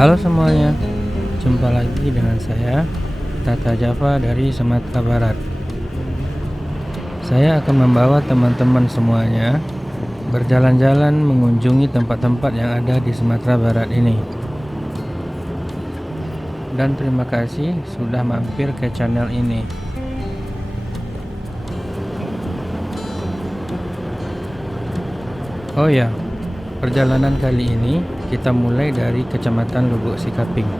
Halo semuanya, jumpa lagi dengan saya Tata Java dari Sumatera Barat. Saya akan membawa teman-teman semuanya berjalan-jalan mengunjungi tempat-tempat yang ada di Sumatera Barat ini. Dan terima kasih sudah mampir ke channel ini. Oh ya, perjalanan kali ini kita mulai dari Kecamatan Lubuk Sikaping.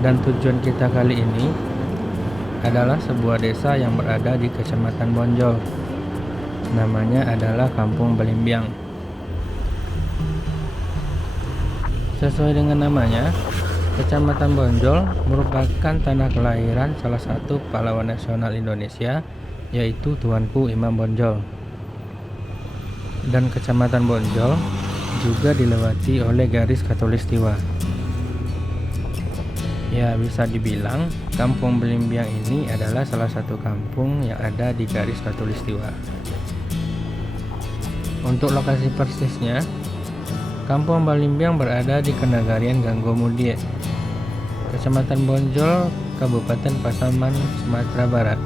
Dan tujuan kita kali ini adalah sebuah desa yang berada di Kecamatan Bonjol. Namanya adalah Kampung Belimbiang. Sesuai dengan namanya, Kecamatan Bonjol merupakan tanah kelahiran salah satu pahlawan nasional Indonesia, yaitu Tuanku Imam Bonjol. Dan Kecamatan Bonjol juga dilewati oleh garis Khatulistiwa. Ya, bisa dibilang Kampung Belimbiang ini adalah salah satu kampung yang ada di garis Khatulistiwa. Untuk lokasi persisnya, Kampung Belimbiang berada di Kenagarian Ganggomudie, Kecamatan Bonjol, Kabupaten Pasaman, Sumatera Barat.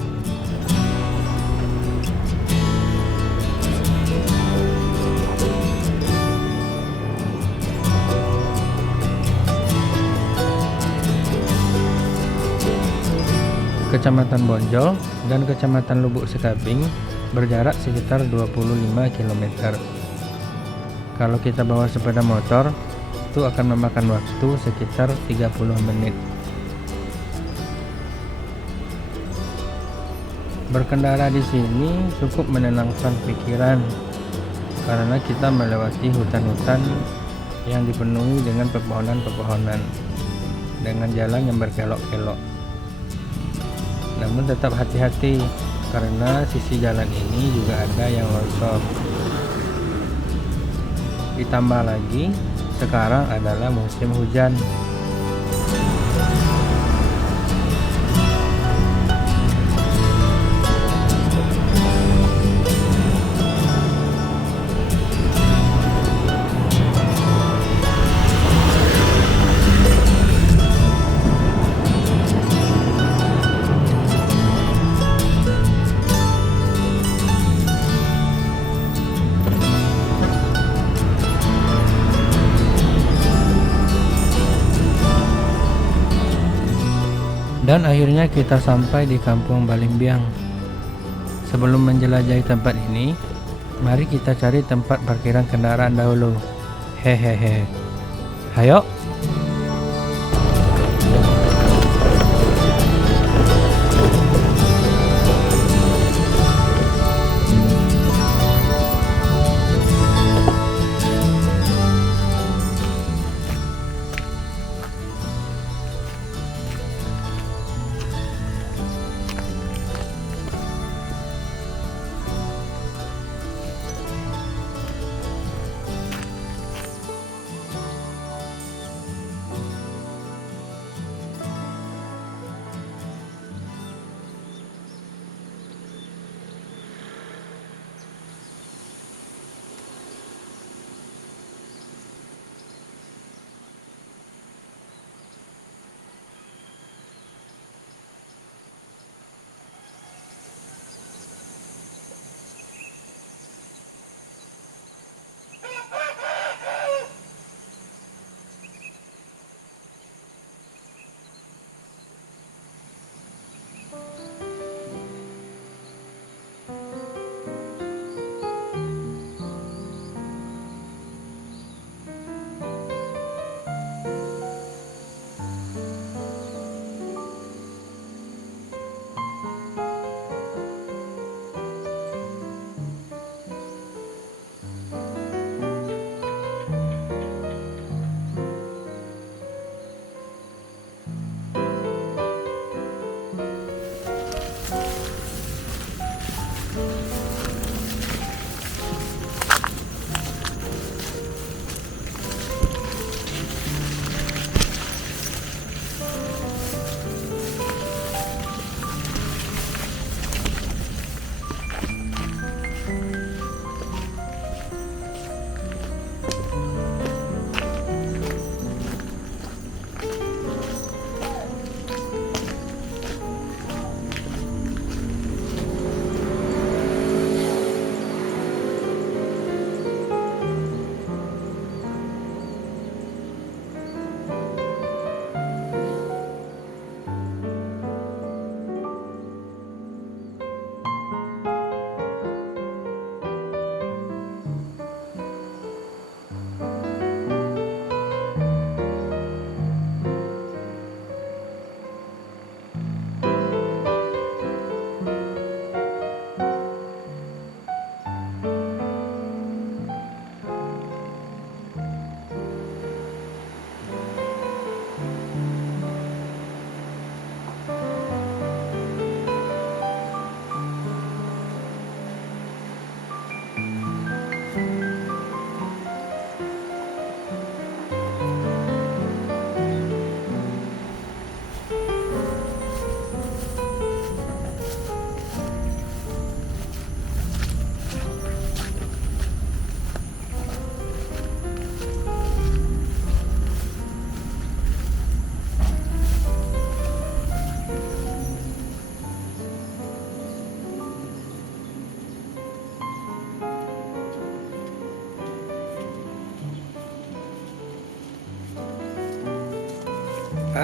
Kecamatan Bonjol dan Kecamatan Lubuk Sikaping berjarak sekitar 25 km. Kalau kita bawa sepeda motor, itu akan memakan waktu sekitar 30 menit. Berkendara di sini cukup menenangkan pikiran karena kita melewati hutan-hutan yang dipenuhi dengan pepohonan-pepohonan dengan jalan yang berkelok-kelok. Namun tetap hati-hati karena sisi jalan ini juga ada yang longsor. Ditambah lagi sekarang adalah musim hujan. Dan akhirnya kita sampai di Kampung Belimbiang. Sebelum menjelajahi tempat ini, mari kita cari tempat parkiran kendaraan dahulu. Hehehe. Hayo.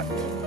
Kak.